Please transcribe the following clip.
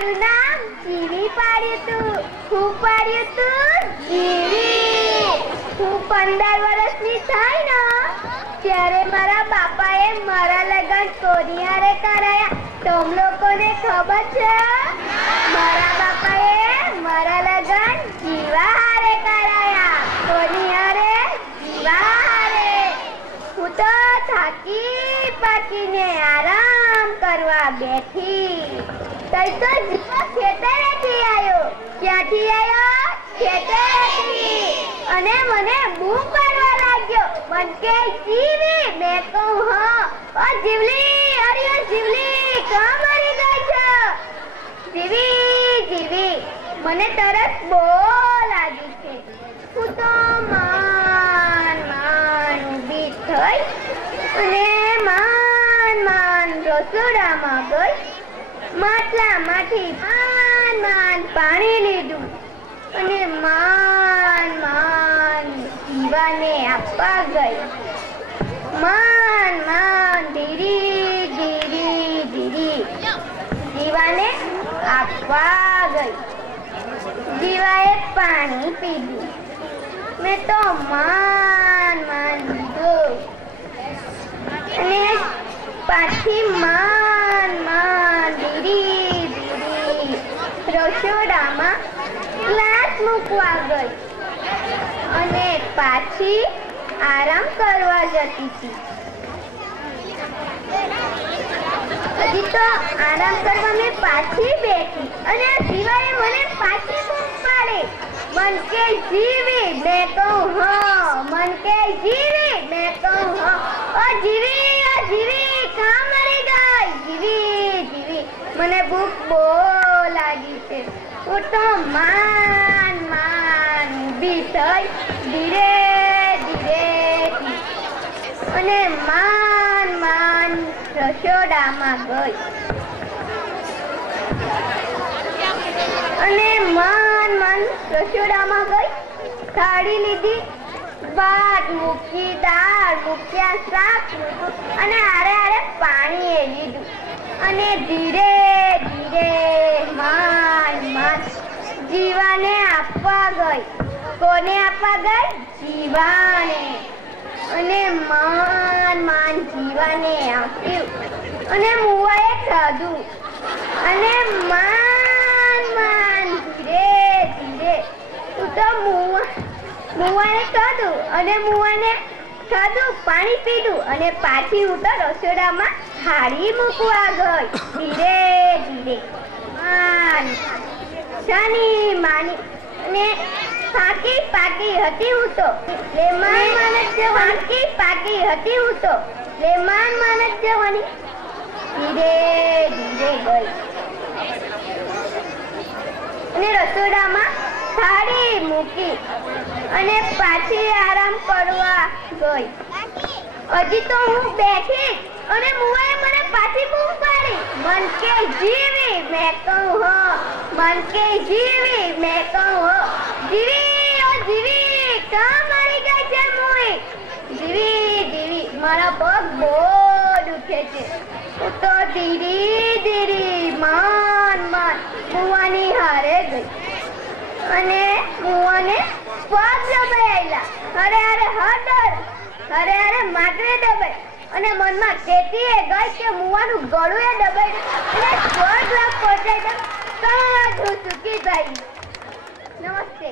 મારું નામ જીવી પાડ્યું તું. હું પાડ્યું તું જીવી. હું 15 વર્ષની થઈ ને ત્યારે મારા બાપાએ મારા લગન કોની હારે કરાયા. તમ લોકોને ખબર છે? મારા બાપાએ મારા લગન જીવા હારે કરાયા. કોની હારે? જીવા હારે. હું તો થાકી પાકીને આરામ કરવા બેઠી. તઈ તો જીવા ખેતરેથી આવ્યો. ક્યાંથી આવ્યો? ખેતરેથી. અને મને બૂમ પાડવા લાગ્યો. મન કે જીવી. મેં કહું હા. ઓ જીવલી, અરે જીવલી, કાં મરી ગઈ છે? જીવી, જીવી, મને તરસ બહુ લાગી છે. હું તો માંડ માંડ ઊભી થઈ અને માંડ માંડ રસોડામાં ગઈ. માટલામાંથી માંડ માંડ પાણી લીધું અને માંડ માંડ જીવાને આપવા ગઈ. માંડ માંડ ધીરી ધીરી ધીરી જીવાને આપવા ગઈ. જીવાએ પાણી પીધું. મેં તો માંડ માંડ લીધું અને પાછી માંડ માંડ ધીરી ધીરી રસોડામાં ગ્લાસ મૂકવા ગઈ અને પાછી આરામ કરવા જતી હતી. હજી તો આરામ કરવા મેં પાછી બેઠી અને આ જીવાએ મને પાછી બૂમ પાડી. મન કે જીવી. મેં કહું હા. મન કે જીવી. મેં કહું હા. ઓ જીવી, ઓ જીવી, કાં મરી ગઈ? જીવી, જીવી, મને ભૂખ બહુ લાગી છે. હું તો માંડ માંડ ઊભી થઈ ધીરે ધીરે અને માંડ માંડ રસોડામાં ગઈ અને માંડ માંડ રસોડામાં ગઈ. થાળી લીધી, ભાત મૂકી, દાળ મૂક્યા, શાક મૂક્યું અને આરે આરે પાણી એ લીધું અને ધીરે ધીરે માંડ માંડ જીવાને આપવા ગઈ. કોને આપવા ગઈ? જીવાને. અને માંડ માંડ જીવાને આપ્યું અને મુવાએ ખાધું અને માંડ માંડ ધીરે ધીરે હું તો મુવાને ખાધું અને મુવાને ખાધું, પાણી પીધું અને પાછી હું તો રસોડામાં થાળી મૂકવા ગઈ. ધીરે ધીરે શાની માની અને થાકી પાકી હતી હું તો. લેમાન માનસ જવાની. પાકી હતી હું તો. લેમાન માનસ જવાની. ધીરે ધીરે ગઈ અને રસોડામાં થાળી મૂકી અને પાછી આરામ કરવા ગઈ. હજી તો હું બેઠી અને મુવાએ મને પાછી બૂમ પાડી. મન કે જીવી. મેં કહું હા. મન કે જીવી. મેં કહું હા. જીવી, ઓ જીવી, કાં મરી ગઈ છે મુઈ? જીવી, જીવી, મારા પગ બહુ દુખે છે. હું તો ધીરી ધીરી માંડ માંડ મુવાની હારે ગઈ અને મુવાને પગ દબાયેલા. અરે અરે હળદર, અરે અરે માટલે દબાઈ અને મનમાં કેતી ગઈ કે મુવાનું ગળું એ દબાઈ અને સ્વર્ગ લાભ પહોંચાઈ દે. કાં જ હું ચૂકી ગઈ. નમસ્તે.